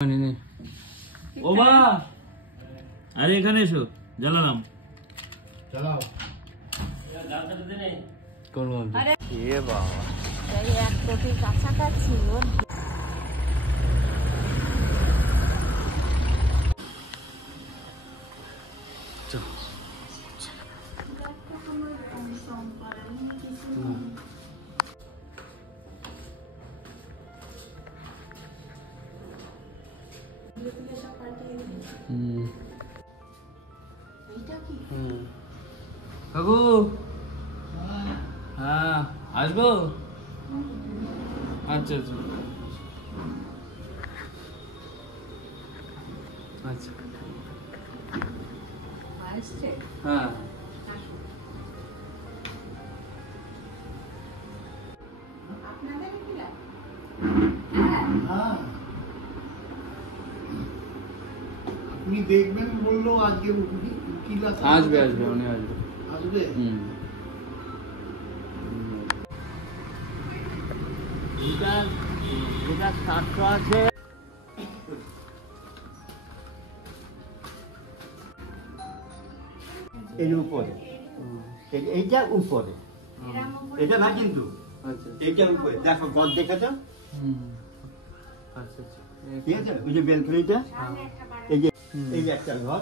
ও মা, আরে এখানে এসো, জ্বালালাম। চালাও। আরে এ বাবা, এই 1 কোটির কাছাকাছি ওর। কাকু, হ্যাঁ আসবো। আচ্ছা আচ্ছা আচ্ছা, হ্যাঁ আপনি দেখবেন বললো আজকে উকিল আসবে আসবে, উনি আসবে। আসবে। যেটা 700 আছে, এর উপরে, এইটা উপরে, এটা না কিন্তু এইটা উপরে। দেখো গদ দেখেছ, আচ্ছা আচ্ছা, ঠিক আছে? ওই যে বেলকনিটা, এই যে এই যে একটা ঘর,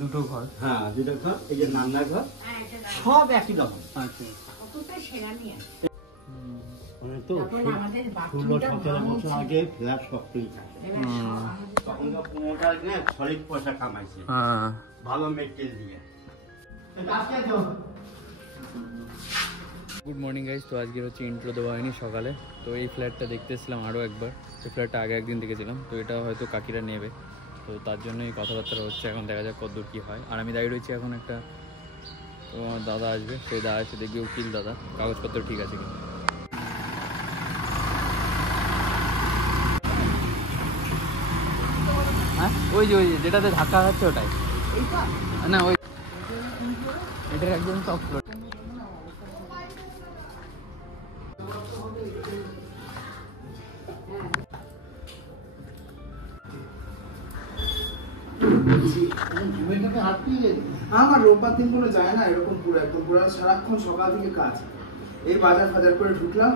দুটো ঘর, হ্যাঁ দুটো ঘর, এই যে রান্নার ঘর, সব একই রকম। আচ্ছা মানে তো 16-17 বছর আগে ফ্ল্যাট শক্তই থাকে, তখনকার প্রমোটার সলিড পয়সা কামাইছে ভালো মেটেরিয়াল দিয়ে। Good morning guys. তো আজকের হচ্ছে ইন্ট্রো দেওয়া হয়নি সকালে, তো এই ফ্ল্যাটটা দেখতে এসেছিলাম আরও একবার। এই ফ্ল্যাটটা আগে একদিন দেখেছিলাম, তো এটা হয়তো কাকিরা নেবে, তো তার জন্যই কথাবার্তা হচ্ছে। এখন দেখা যাক কতদূর কী হয়। আর আমি দাঁড়িয়ে রয়েছি এখন একটা, তো আমার দাদা আসবে, সেই দাদা এসে দেখবে উকিল দাদা কাগজপত্র ঠিক আছে কিনা। হ্যাঁ ওই যে যেটাতে ধাক্কা খাচ্ছে ওটাই না, ওই এটার একদম টপ ফ্লোর। আমার রোববার দিন কোনো যায় না এরকম পুরো একদম পুরো সারাক্ষণ সকাল থেকে কাজ। এই বাজার ফাজার করে ঢুকলাম,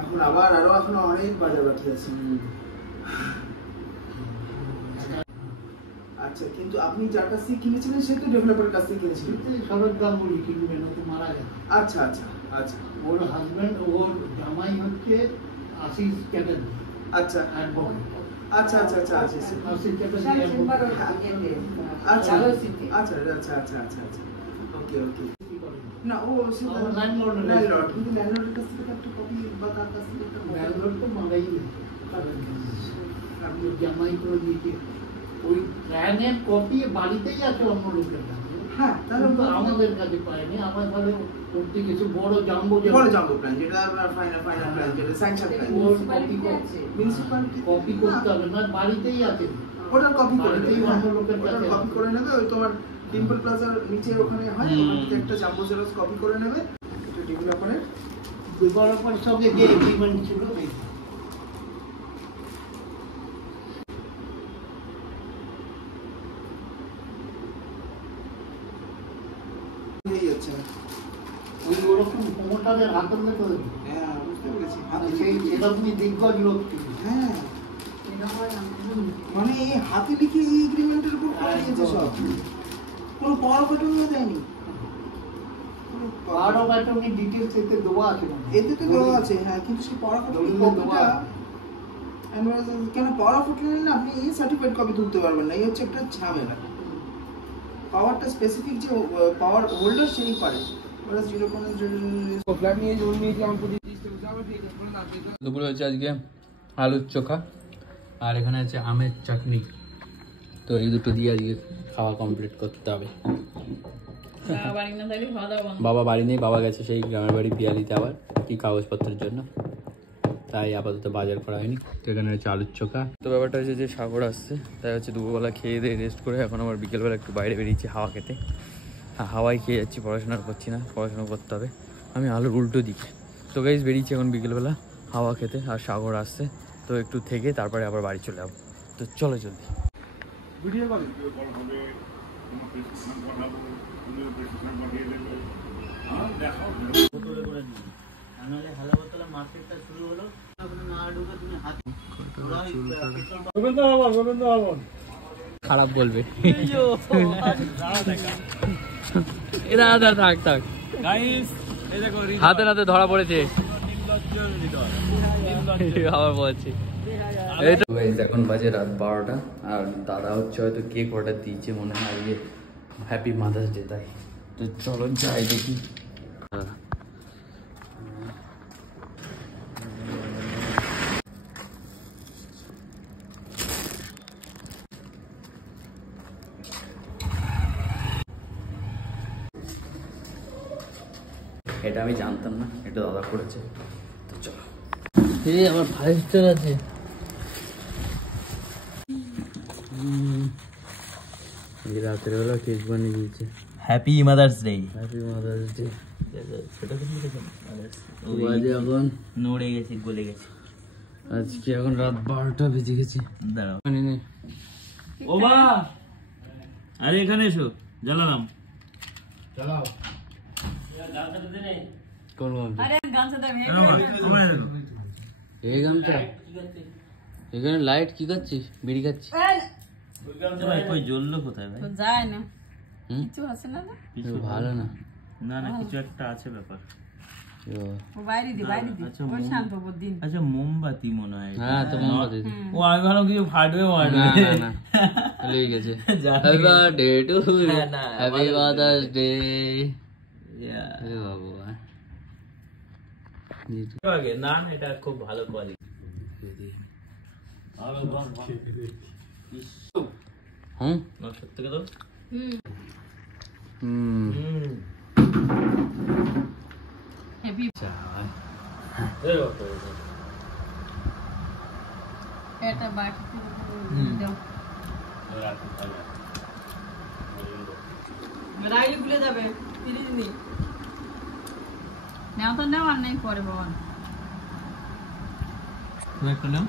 এখন আবার এখন অনেক বাজার বাকি আছে। আচ্ছা, কিন্তু আপনি যার কাছ থেকে কিনেছিলেন সে তো ডেভেলপারের কাছ থেকে কিনেছিলেন। সবার দাম বলি কিনবেন, ও তো মারা গেছে। আচ্ছা আচ্ছা আচ্ছা, ওর হাজব্যান্ড, ওর জামাই হচ্ছে আশিস চ্যাটার্জি। আচ্ছা আচ্ছা আচ্ছা আচ্ছা আচ্ছা আশিস চ্যাটার্জি আচ্ছা আচ্ছা আচ্ছা আচ্ছা আচ্ছা আচ্ছা, ওকে ওকে। না ও ল্যান্ডলর্ড, কিন্তু ল্যান্ডলর্ডের কাছ থেকে একটা কপি বা কার কাছ থেকে একটা ব্যাঙ্গালোর তো মারাই গেছে। আমি ওর জামাই করে দিয়েছি, ওই প্ল্যানের কপি বাড়িতেই আছে অন্য লোকের কাছে। হ্যাঁ, তাহলে তো আমাদের কাছে পাইনি। আমার তাহলে করতে গেছে বড় জাম্বো প্ল্যান, যেটা ফাইনাল প্ল্যান, যেটা স্যাংশন প্ল্যান, মিউনিসিপ্যালিটি কপি করতে হবে না, বাড়িতেই আছে। ওটা কপি করে বাড়িতেই অন্য লোকের কাছে কপি করে নেবে। ওই তোমার টেম্পল প্লাজার নিচে ওখানে হয়, ওখান থেকে একটা জাম্বো জেরক্স কপি করে নেবে। এটা ডেভেলপারের ডেভেলপারের সঙ্গে যে এগ্রিমেন্ট ছিল হয়ে যাচ্ছে। ওই ওরকম প্রমোটারের হাতের লেগে। হ্যাঁ, বুঝতে পেরেছি। সেই এরকমই দিগ্গজ লোক ছিল। হ্যাঁ, মানে এই হাতে লিখে এই এগ্রিমেন্টের উপর করে দিয়েছে সব, কোনো পাওয়ার বাটনও দেয়নি। পাওয়ার অফ অ্যাটর্নি ডিটেইলস এতে দেওয়া আছে, এতে তো দেওয়া আছে। হ্যাঁ, কিন্তু সেই পাওয়ার অফ অ্যাটর্নি কপিটা কেন পাওয়ার অফ অ্যাটর্নি না, আপনি এই সার্টিফাইড কপি তুলতে পারবেন না। এই হচ্ছে একটা ঝামেলা। পাওয়ারটা স্পেসিফিক যে পাওয়ার হোল্ডার সেই পারে। দুপুরে হচ্ছে আজকে আলুর চোখা, আর এখানে আছে আমের চাটনি। তো এই দুটো দিয়ে আজকে খাওয়া কমপ্লিট করতে হবে। বাবা বাড়ি নেই, বাবা গেছে সেই গ্রামের বাড়ি দিয়ালিতে আবার কি কাগজপত্রের জন্য, তাই আপাতত বাজার করা হয়নি। তো এখানে হচ্ছে আলুর চোখা। তো ব্যাপারটা হচ্ছে যে সাগর আসছে, তাই হচ্ছে দুপুরবেলা খেয়ে দিয়ে রেস্ট করে এখন আবার বিকেলবেলা একটু বাইরে বেরিয়েছি হাওয়া খেতে। হ্যাঁ, হাওয়াই খেয়ে যাচ্ছি, পড়াশোনা করছি না, পড়াশোনা করতে হবে। আমি আলুর উল্টো দিকে। তো গাইজ বেরিয়েছি এখন বিকেলবেলা হাওয়া খেতে, আর সাগর আসছে, তো একটু থেকে তারপরে আবার বাড়ি চলে যাবো। তো চলো জলদি। খারাপ বলবে এরা থাক থাক হাতে হাতে ধরা পড়েছে আবার বলছি। এখন বাজে রাত 12টা আর দাদা হচ্ছে হয়তো কেক অর্ডার দিয়েছে মনে হয় আজকে হ্যাপি মাদার্স ডে, তাই তো চলো যাই দেখি। এটা আমি জানতাম না, এটা দাদা করেছে। তো চলো আমার 5 স্টার আছে। রাতের বেলা কেক বানিয়ে দিয়েছে। Happy mother's day. Happy mother's day. ছোট বাজে এখন নড়ে গেছে, গলে গেছে। আজকে এখন রাত 12টা বেজে গেছে। দাঁড়াও নে ও মা, আরে এখানে এসো, জ্বালালাম। চালাও। কোন গামছা? কমায় দেখো। এই গামছা? এখানে লাইট কি করছিস? বিড়ি খাচ্ছিস? ভাই কই জ্বললো কোথায় ভাই? যায় না হুম? কিছু আছে না না ভালো না। না না কিছু একটা আছে ব্যাপার। ও বাইরে দি আচ্ছা, ওই শান্ত দিন। আচ্ছা মোমবাতি মনে হয়। হ্যাঁ তো মোমবাতি। ও আমি ভাবলাম কিছু ফাটবে না না লেগে গেছে। Happy birthday to you, happy mother's day. এ বাবা না এটা খুব ভালো কোয়ালিটি। হুম সত্যি কথা। হ্যাপি এটা বাটিতে দাও। রাইলি ভুলে যাবে তিরিশ দিন নেওয়া তো নেওয়ার নেই পরে বাবা একটা নাও।